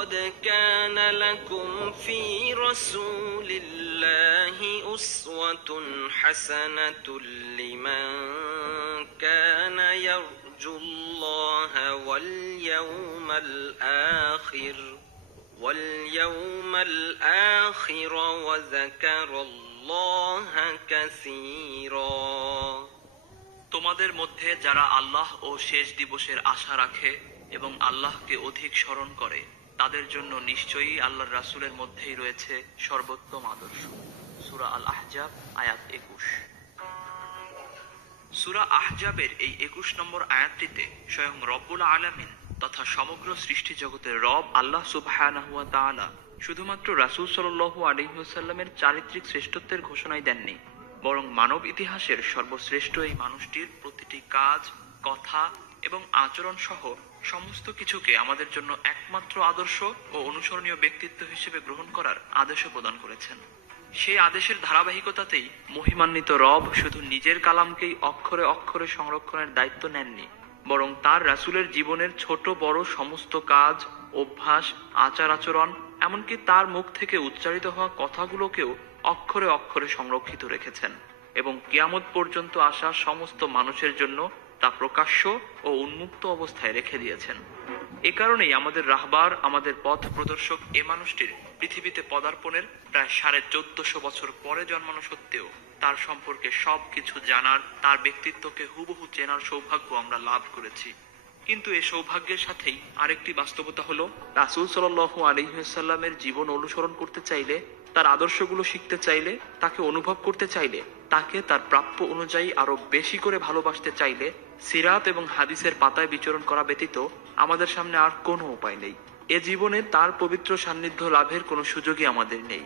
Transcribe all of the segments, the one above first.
لقد كان لكم في رسول الله أسوة حسنة لمن كان يرجو الله واليوم الآخر وذكر الله كثيرا। তোমাদের মধ্যে যারা আল্লাহ ও শেষ দিবসের আশা রাখে এবং আল্লাহকে অধিক স্মরণ করে, তাদের জন্য নিশ্চয়ই আল্লাহর রাসূলের মধ্যেই রয়েছে সর্বোত্তম আদর্শ। সূরা আল আহজাব আয়াত 21। সূরা আহজাবের এই 21 নম্বর আয়াতটিতে স্বয়ং রব্বুল আলামিন তথা সমগ্র সৃষ্টি জগতের রব আল্লাহ সুবহানাহু ওয়া তাআলা শুধুমাত্র রাসূল সাল্লাল্লাহু আলাইহি ওয়াসাল্লামের চারিত্রিক শ্রেষ্ঠত্বের ঘোষণাই দেননি, বরং মানব ইতিহাসের সর্বশ্রেষ্ঠ এই মানুষটির প্রতিটি কাজ, কথা এবং আচরণ সহ সমস্ত কিছুকে আমাদের জন্য একমাত্র আদর্শ ও অনুসরণীয় ব্যক্তিত্ব হিসেবে গ্রহণ করার আদেশও প্রদান করেছেন। সেই আদেশের ধারাবাহিকতাতেই মহিমান্বিত রব শুধু নিজের কালামকেই অক্ষরে অক্ষরে সংরক্ষণের দায়িত্ব নেননি, বরং তার রাসূলের জীবনের ছোট বড় সমস্ত কাজ, অভ্যাস, আচার আচরণ, এমনকি তার মুখ থেকে উচ্চারিত হওয়া কথাগুলোকেও অক্ষরে অক্ষরে সংরক্ষিত রেখেছেন এবং কিয়ামত পর্যন্ত আসা সমস্ত মানুষের জন্য তা প্রকাশ্য ও উন্মুক্ত অবস্থায় রেখে দিয়েছেন। এ কারণেই আমাদের রাহবার, আমাদের পথ প্রদর্শক এ মানুষটির পৃথিবীতে পদার্পণের প্রায় 1450 বছর পরে জন্মানো সত্ত্বেও তার সম্পর্কে সবকিছু জানার, তার ব্যক্তিত্বকে হুবহু চেনার সৌভাগ্য আমরা লাভ করেছি। কিন্তু এই সৌভাগ্যের সাথেই আরেকটি বাস্তবতা হলো, রাসূল সাল্লাল্লাহু আলাইহি ওয়াসাল্লামের জীবন অনুসরণ করতে চাইলে, তার আদর্শগুলো শিখতে চাইলে, তাকে অনুভব করতে চাইলে, তাকে তার প্রাপ্য অনুযায়ী আরো বেশি করে ভালোবাসতে চাইলে সিরাত এবং হাদিসের পাতায় বিচরণ করা ব্যতীত আমাদের সামনে আর কোনো উপায় নেই। এ জীবনে তার পবিত্র সান্নিধ্য লাভের কোনো সুযোগই আমাদের নেই।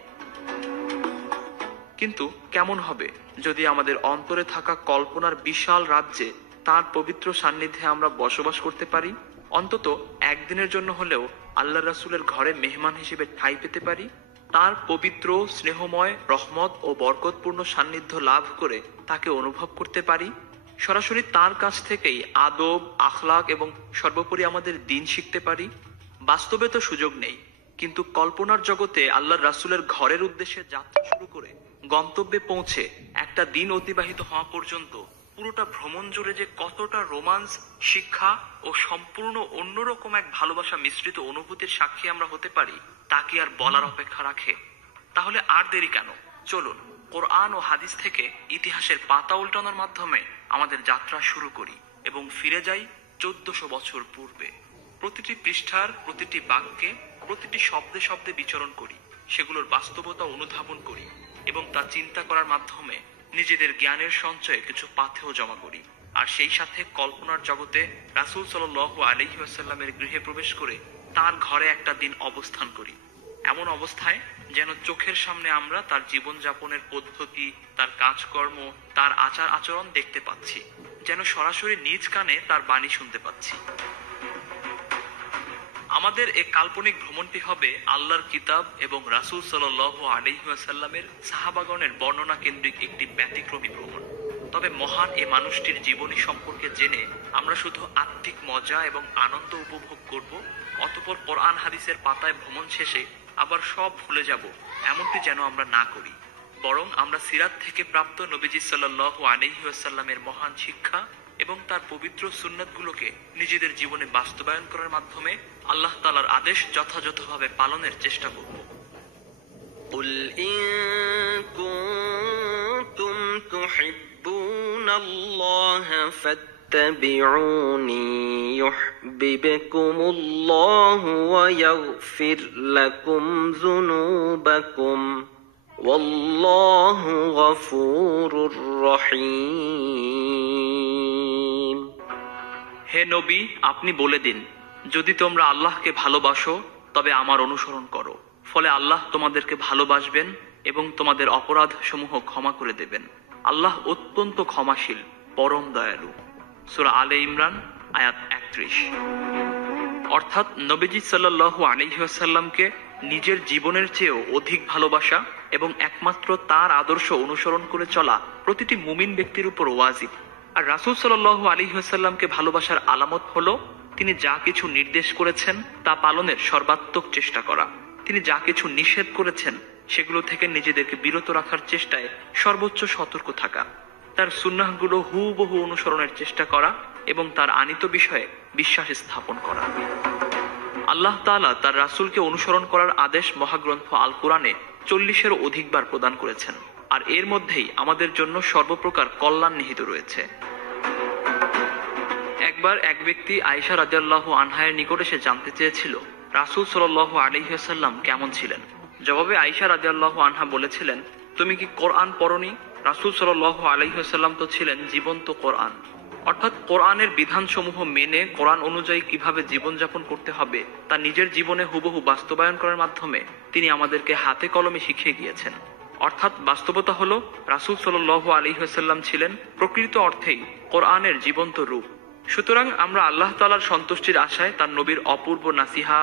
কিন্তু কেমন হবে যদি আমাদের অন্তরে থাকা কল্পনার বিশাল রাজ্যে তার পবিত্র সান্নিধ্যে আমরা বসবাস করতে পারি, অন্তত একদিনের জন্য হলেও আল্লাহ রাসূলের ঘরে মেহমান হিসেবে ঠাঁই পেতে পারি, তার পবিত্র, স্নেহময়, রহমত ও বরকতপূর্ণ সান্নিধ্য লাভ করে তাকে অনুভব করতে পারি, সরাসরি তার কাছ থেকেই আদব, আখলাক এবং সর্বোপরি আমাদের দিন শিখতে পারি। বাস্তবে তো সুযোগ নেই, কিন্তু কল্পনার জগতে আল্লাহর রাসূলের ঘরের উদ্দেশ্যে যাত্রা শুরু করে গন্তব্যে পৌঁছে একটা দিন অতিবাহিত হওয়া পর্যন্ত পুরোটা ভ্রমণ জুড়ে যে কতটা রোমান্স, শিক্ষা ও সম্পূর্ণ অন্যরকম এক ভালোবাসা মিশ্রিত অনুভূতির সাক্ষী আমরা হতে পারি, তা কি আর বলার অপেক্ষা রাখে? তাহলে আর দেরি কেন? চলুন কোরআন ও হাদিস থেকে ইতিহাসের পাতা উল্টানোর মাধ্যমে আমাদের যাত্রা শুরু করি এবং ফিরে যাই 1400 বছর পূর্বে। প্রতিটি পৃষ্ঠার প্রতিটি বাক্যে, প্রতিটি শব্দে শব্দে বিচরণ করি, সেগুলোর বাস্তবতা অনুধাবন করি এবং তা চিন্তা করার মাধ্যমে নিজেদের জ্ঞানের সঞ্চয়ে কিছু পাথেয় জমা করি। আর সেই সাথে কল্পনার জগতে রাসূল সাল্লাল্লাহু আলাইহি ওয়াসাল্লামের গৃহে প্রবেশ করে তার ঘরে একটা দিন অবস্থান করি, এমন অবস্থায় যেন চোখের সামনে আমরা তার জীবনযাপনের পদ্ধতি, তার কাজকর্ম, তার আচার আচরণ দেখতে পাচ্ছি, যেন সরাসরি নিজ কানে তার বাণী শুনতে পাচ্ছি। আমাদের এই কাল্পনিক ভ্রমণটি হবে আল্লাহর কিতাব এবং রাসূল সাল্লাল্লাহু আলাইহি ওয়াসাল্লামের সাহাবাগণের বর্ণনা কেন্দ্রিক একটি ব্যতিক্রমী ভ্রমণ। তবে মহান এই মানুষটির জীবনী সম্পর্কে জেনে আমরা শুধু আত্মিক মজা এবং আনন্দ উপভোগ করব, অতঃপর কোরআন হাদিসের পাতায় ভ্রমণ শেষে আবার সব ভুলে যাব, এমনটি যেন আমরা না করি। বরং আমরা সিরাত থেকে প্রাপ্ত নবীজি সাল্লাল্লাহু আলাইহি ওয়াসাল্লামের মহান শিক্ষা এবং তার পবিত্র সুন্নাতগুলোকে নিজেদের জীবনে বাস্তবায়ন করার মাধ্যমে আল্লাহ তাআলার আদেশ যথাযথভাবে পালনের চেষ্টা করব। قُلْ إِن كُنتُمْ تُحِبُّونَ اللَّهَ فَاتَّبِعُونِي يُحْبِبْكُمُ اللَّهُ وَيَغْفِرْ لَكُمْ ذُنُوبَكُمْ وَاللَّهُ غَفُورٌ رَّحِيمٌ। হে নবী, আপনি বলে দিন, যদি তোমরা আল্লাহকে ভালোবাসো তবে আমার অনুসরণ করো, ফলে আল্লাহ তোমাদেরকে ভালোবাসবেন এবং তোমাদের অপরাধ সমূহ ক্ষমা করে দেবেন। আল্লাহ অত্যন্ত ক্ষমাশীল, পরম দয়ালু। সূরা আলে ইমরান আয়াত 31। অর্থাৎ নবীজি সাল্লাল্লাহু আলাইহি ওয়াসাল্লামকে নিজের জীবনের চেয়েও অধিক ভালোবাসা এবং একমাত্র তার আদর্শ অনুসরণ করে চলা প্রতিটি মুমিন ব্যক্তির উপর ওয়াজিব। আর রাসূল সাল্লাল্লাহু আলাইহি ওয়াসাল্লামকে ভালোবাসার আলামত হলো তিনি যা কিছু নির্দেশ করেছেন তা পালনের সর্বাত্মক চেষ্টা করা, তিনি যা কিছু নিষেধ করেছেন সেগুলো থেকে নিজেদেরকে বিরত রাখার চেষ্টায় সর্বোচ্চ সতর্ক থাকা, তার সুন্নাহগুলো হুবহু অনুসরণের চেষ্টা করা এবং তার আনিত বিষয়ে বিশ্বাস স্থাপন করা। আল্লাহ তাআলা তার রাসূলকে অনুসরণ করার আদেশ মহাগ্রন্থ আল কুরআনে 40-এরও অধিকবার প্রদান করেছেন, আর এর মধ্যেই আমাদের জন্য সর্বপ্রকার কল্যাণ নিহিত রয়েছে। একবার এক ব্যক্তি আয়েশা রাদিয়াল্লাহু আনহার নিকট এসে জানতে চেয়েছিল রাসূল সাল্লাল্লাহু আলাইহি ওয়াসাল্লাম কেমন ছিলেন। জবাবে আয়েশা রাদিয়াল্লাহু আনহা বলেছিলেন, তুমি কি কোরআন পড়নি? রাসূল সাল্লাল্লাহু আলাইহি ওয়াসাল্লাম তো ছিলেন জীবন্ত কোরআন। অর্থাৎ কোরআনের বিধানসমূহ মেনে কোরআন অনুযায়ী কিভাবে জীবনযাপন করতে হবে তা নিজের জীবনে হুবহু বাস্তবায়ন করার মাধ্যমে তিনি আমাদেরকে হাতে কলমে শিখিয়ে গিয়েছেন। অর্থাৎ বাস্তবতা হলো রাসূল সাল্লাল্লাহু আলাইহি ওয়াসাল্লাম ছিলেন প্রকৃত অর্থেই কোরআনের জীবন্ত রূপ। সুতরাং আমরা আল্লাহ তাআলার সন্তুষ্টির আশায় তার নবীর অপূর্ব নাসিহা,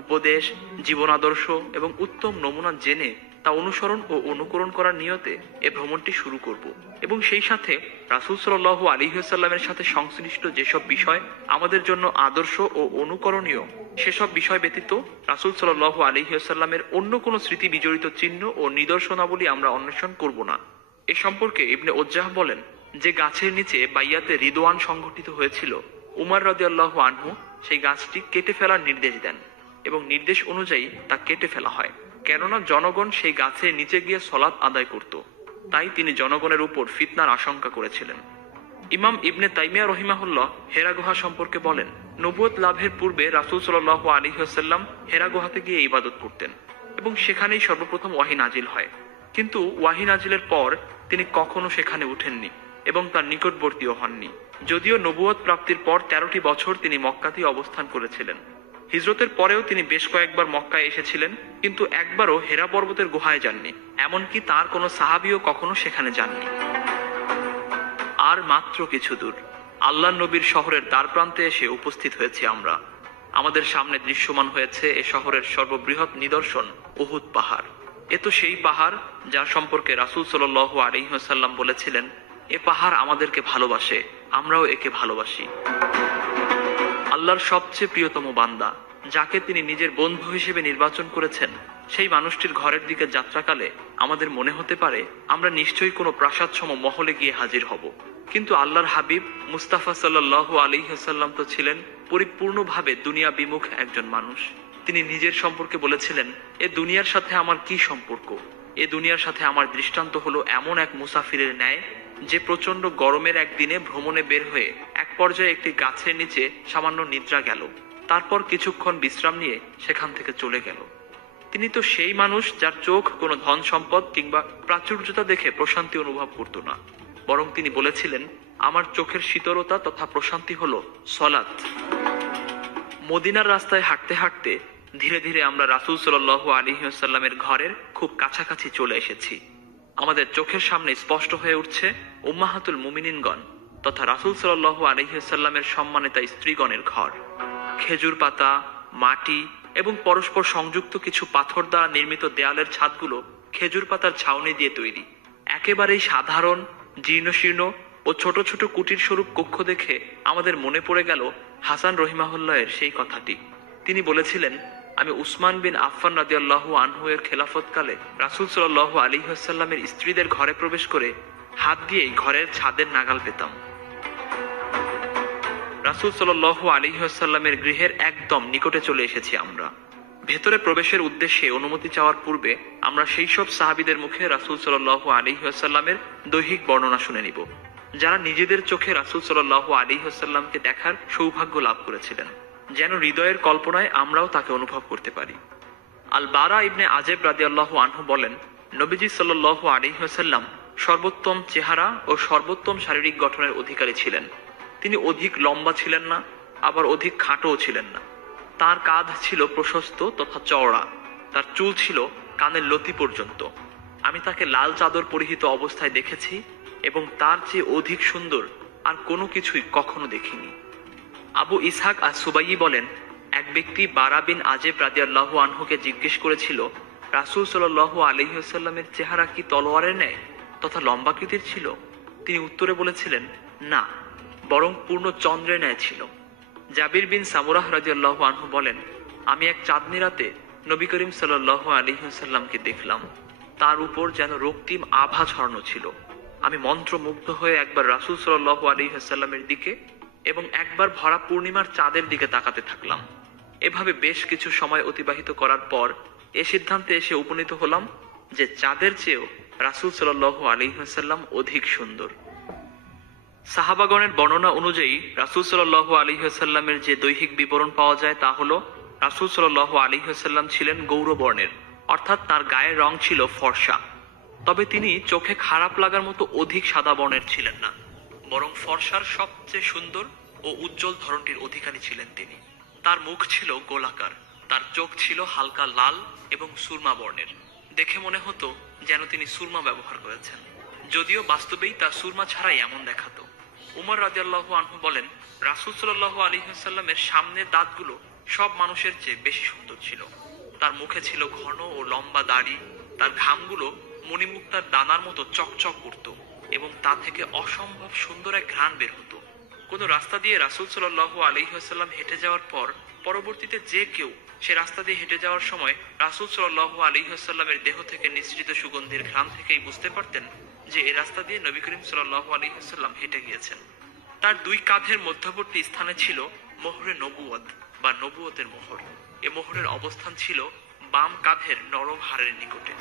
উপদেশ, জীবন আদর্শ এবং উত্তম নমুনা জেনে তা অনুসরণ ও অনুকরণ করার নিয়তে এ ভ্রমণটি শুরু করব এবং সেই সাথে রাসূল সাল্লাল্লাহু আলাইহি ওয়াসাল্লামের সাথে সংশ্লিষ্ট যেসব বিষয় আমাদের জন্য আদর্শ ও অনুকরণীয় সেসব বিষয় ব্যতীত রাসূল সাল্লাল্লাহু আলাইহি ওয়াসাল্লামের অন্য কোনো স্মৃতি বিজড়িত চিহ্ন ও নিদর্শনাবলী আমরা অন্বেষণ করব না। এ সম্পর্কে ইবনে উজ্জাহ বলেন, যে গাছের নিচে বাইয়াতে রিদওয়ান সংঘটিত হয়েছিল, উমর রাদিয়াল্লাহু আনহু সেই গাছটি কেটে ফেলার নির্দেশ দেন এবং নির্দেশ অনুযায়ী তা কেটে ফেলা হয়, কেননা জনগণ সেই গাছের নিচে গিয়ে সলাত আদায় করত। তাই তিনি জনগণের উপর ফিতনার আশঙ্কা করেছিলেন। ইমাম ইবনে তাইমিয়া রহিমাহুল্লাহ হেরা গুহা সম্পর্কে বলেন, নবুয়ত লাভের পূর্বে রাসূল সাল্লাল্লাহু আলাইহি ওয়াসাল্লাম হেরা গুহাতে গিয়ে ইবাদত করতেন এবং সেখানেই সর্বপ্রথম ওয়াহী নাজিল হয়। কিন্তু ওয়াহী নাজিলের পর তিনি কখনো সেখানে উঠেননি এবং তার নিকটবর্তীও হননি। যদিও নবুয়ত প্রাপ্তির পর 13টি বছর তিনি মক্কাতেই অবস্থান করেছিলেন। হিজরতের পরেও তিনি বেশ কয়েকবার মক্কায় এসেছিলেন, কিন্তু একবারও হেরা পর্বতের গুহায় যাননি, এমনকি তার কোনো সাহাবীও কখনো সেখানে যাননি। আর মাত্র কিছু দূর আল্লাহর নবীর শহরের দ্বার প্রান্তে এসে উপস্থিত হয়েছি আমরা। আমাদের সামনে দৃশ্যমান হয়েছে এ শহরের সর্ববৃহৎ নিদর্শন উহুদ পাহাড়। এ তো সেই পাহাড় যার সম্পর্কে রাসূল সাল্লাল্লাহু আলাইহি ওয়াসাল্লাম বলেছিলেন, এ পাহাড় আমাদেরকে ভালোবাসে, আমরাও একে ভালোবাসি। আল্লাহর সবচেয়ে প্রিয়তম বান্দা, যাকে তিনি নিজের বন্ধু হিসেবে নির্বাচন করেছেন, সেই মানুষটির ঘরের দিকে যাত্রাকালে আমাদের মনে হতে পারে আমরা নিশ্চয়ই কোনো প্রাসাদসম মহলে গিয়ে হাজির হব। কিন্তু আল্লাহর হাবিব মুস্তাফা সাল্লাল্লাহু আলাইহি ওয়াসাল্লাম তো ছিলেন পরিপূর্ণভাবে দুনিয়া বিমুখ একজন মানুষ। তিনি নিজের সম্পর্কে বলেছিলেন, এ দুনিয়ার সাথে আমার কি সম্পর্ক? এ দুনিয়ার সাথে আমার দৃষ্টান্ত হলো এমন এক মুসাফিরের ন্যায়, যে প্রচন্ড গরমের একদিনে ভ্রমণে বের হয়ে এক পর্যায়ে একটি গাছের নিচে সামান্য নিদ্রা গেল, তারপর কিছুক্ষণ বিশ্রাম নিয়ে সেখান থেকে চলে গেল। তিনি তো সেই মানুষ যার চোখ কোনো ধন সম্পদ কিংবা প্রাচুর্যতা দেখে প্রশান্তি অনুভব করত না, বরং তিনি বলেছিলেন, আমার চোখের শীতলতা তথা প্রশান্তি হলো সলাত। মদিনার রাস্তায় হাঁটতে হাঁটতে ধীরে ধীরে আমরা রাসূল সাল্লাল্লাহু আলাইহি ওয়াসাল্লামের ঘরের খুব কাছাকাছি চলে এসেছি। আমাদের চোখের সামনে স্পষ্ট হয়ে উঠছে উম্মাহাতুল মুমিনিনগণ তথা রাসূল সাল্লাল্লাহু আলাইহি ওয়াসাল্লামের সম্মানিতা স্ত্রীগণের ঘর। খেজুর পাতা, মাটি এবং পরস্পর সংযুক্ত কিছু পাথর দ্বারা নির্মিত দেয়ালের ছাদগুলো খেজুর পাতার ছাউনি দিয়ে তৈরি। একেবারেই সাধারণ, জীর্ণশীর্ণ ও ছোট ছোট কুটির স্বরূপ কক্ষ দেখে আমাদের মনে পড়ে গেল হাসান রহিমাহুল্লাহের সেই কথাটি। তিনি বলেছিলেন, আমি উসমান বিন আফফান রাদিয়াল্লাহু আনহু এর খেলাফতকালে রাসূল সাল্লাল্লাহু আলাইহি ওয়াসাল্লামের স্ত্রীদের ঘরে প্রবেশ করে হাত দিয়েই ঘরের ছাদের নাগাল পেতাম। রাসূল সাল্লাল্লাহু আলাইহি ওয়াসাল্লামের গৃহের একদম নিকটে চলে এসেছি আমরা। ভেতরে প্রবেশের উদ্দেশ্যে অনুমতি চাওয়ার পূর্বে আমরা সেই সব সাহাবীদের মুখে রাসূল সাল্লাল্লাহু আলাইহি ওয়াসাল্লামের দৈহিক বর্ণনা শুনে নিব, যারা নিজেদের চোখে রাসূল সাল্লাল্লাহু আলাইহি ওয়াসাল্লামকে দেখার সৌভাগ্য লাভ করেছিলেন, যেন হৃদয়ের কল্পনায় আমরাও তাকে অনুভব করতে পারি। আল বারা ইবনে আজেব রাদিয়াল্লাহু আনহু বলেন, নবীজি সাল্লাল্লাহু আলাইহি ওয়াসাল্লাম সর্বোত্তম চেহারা ও সর্বোত্তম শারীরিক গঠনের অধিকারী ছিলেন। তিনি অধিক লম্বা ছিলেন না, আবার অধিক খাটোও ছিলেন না। তার কাঁধ ছিল প্রশস্ত তথা চওড়া, তার চুল ছিল কানের লতি পর্যন্ত। আমি তাকে লাল চাদর পরিহিত অবস্থায় দেখেছি এবং তার চেয়ে অধিক সুন্দর আর কোনো কিছুই কখনো দেখিনি। আবু ইসহাক আস-সুবাইয়ি বলেন, এক ব্যক্তি বারা বিন আজেব রাদিয়াল্লাহু আনহুকে জিজ্ঞেস করেছিল, রাসূল সাল্লাল্লাহু আলাইহি ওয়াসাল্লামের চেহারা কি তলোয়ারের ন্যায় তথা লম্বাকৃতির ছিল? তিনি উত্তরে বলেছিলেন, না, বরং পূর্ণ চন্দ্রের ন্যায় ছিল। জাবির বিন সামুরাহ রাদিয়াল্লাহু আনহু বলেন, আমি এক চাঁদনি রাতে নবী করিম সাল্লাল্লাহু আলাইহি ওয়াসাল্লামকে দেখলাম। তার উপর যেন রক্তিম আভা ছড়ানো ছিল। আমি মন্ত্রমুগ্ধ হয়ে একবার রাসূল সাল্লাল্লাহু আলাইহি ওয়াসাল্লামের দিকে এবং একবার ভরা পূর্ণিমার চাঁদের দিকে তাকাতে থাকলাম। এভাবে বেশ কিছু সময় অতিবাহিত করার পর এ সিদ্ধান্তে এসে উপনীত হলাম যে চাঁদের চেয়েও রাসূল সাল্লাল্লাহু আলাইহি ওয়াসাল্লাম অধিক সুন্দর। সাহাবাগণের বর্ণনা অনুযায়ী রাসূল সাল্লাল্লাহু আলাইহি ওয়াসাল্লামের যে দৈহিক বিবরণ পাওয়া যায় তা হলো, রাসূল সাল্লাল্লাহু আলাইহি ওয়াসাল্লাম ছিলেন গৌরবর্ণের, অর্থাৎ তার গায়ের রং ছিল ফর্সা। তবে তিনি চোখে খারাপ লাগার মতো অধিক সাদা বর্ণের ছিলেন না, বরং ফর্সার সবচেয়ে সুন্দর ও উজ্জ্বল ধরনটির অধিকারী ছিলেন তিনি। তার মুখ ছিল গোলাকার, তার চোখ ছিল হালকা লাল এবং সুরমা বর্ণের। দেখে মনে হতো যেন তিনি সুরমা ব্যবহার করেছেন, যদিও বাস্তবেই তার সুরমা ছাড়াই এমন দেখাতো। উমর রাদিয়াল্লাহু আনহু বলেন, রাসূল সাল্লাল্লাহু আলাইহি ওয়াসাল্লামের সামনের দাঁতগুলো সব মানুষের চেয়ে বেশি সুন্দর ছিল। তার মুখে ছিল ঘন ও লম্বা দাড়ি, তার ঘামগুলো মণিমুক্তার দানার মতো চকচক করত এবং তা থেকে অসম্ভব সুন্দর এক ঘ্রাণ বের হতো। কোনো রাস্তা দিয়ে রাসূল সাল্লাল্লাহু আলাইহি ওয়াসাল্লাম হেঁটে যাওয়ার পর পরবর্তীতে যে কেউ সে রাস্তা দিয়ে হেঁটে যাওয়ার সময় রাসূল সাল্লাল্লাহু আলাইহি ওয়াসাল্লামের দেহ থেকে নিঃসৃত সুগন্ধির ঘ্রাণ থেকেই বুঝতে পারতেন যে এই রাস্তা দিয়ে নবী করিম সাল্লাল্লাহু আলাইহি ওয়াসাল্লাম হেঁটে গিয়েছেন। তার দুই কাঁধের মধ্যবর্তী স্থানে ছিল মোহরে নবুয়ত বা নবুয়তের মোহর। এ মোহরের অবস্থান ছিল বাম কাঁধের নরম হাড়ের নিকটে।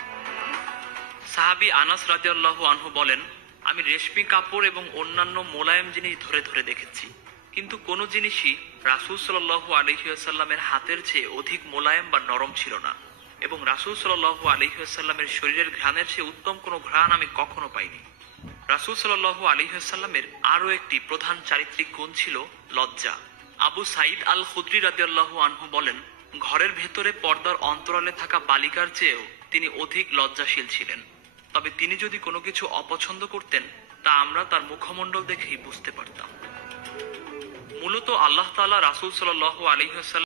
সাহাবী আনাস রাদিয়াল্লাহু আনহু বলেন, আমি রেশমি কাপড় এবং অন্যান্য মোলায়েম জিনিস ধরে ধরে দেখেছি, কিন্তু কোনো জিনিসই রাসূল সাল্লাল্লাহু আলাইহি ওয়াসাল্লামের হাতের চেয়ে অধিক মোলায়েম বা নরম ছিল না, এবং রাসূল সাল্লাল্লাহু আলাইহি ওয়াসাল্লামের শরীরের ঘ্রাণের চেয়ে উত্তম কোনো ঘ্রাণ আমি কখনো পাইনি। রাসূল সাল্লাল্লাহু আলাইহি ওয়াসাল্লামের আরো একটি প্রধান চারিত্রিক গুণ ছিল লজ্জা। আবু সাঈদ আল খুদরি রাদিয়াল্লাহু আনহু বলেন, ঘরের ভেতরে পর্দার অন্তরালে থাকা বালিকার চেয়েও তিনি অধিক লজ্জাশীল ছিলেন। তবে তিনি যদি কোনো কিছু অপছন্দ করতেন তা আমরা তার মুখমণ্ডল দেখেই বুঝতে পারতাম। মূলত আল্লাহ তাআলা রাসূল সাল্লাল্লাহু আলাইহি ওয়াসাল্লাম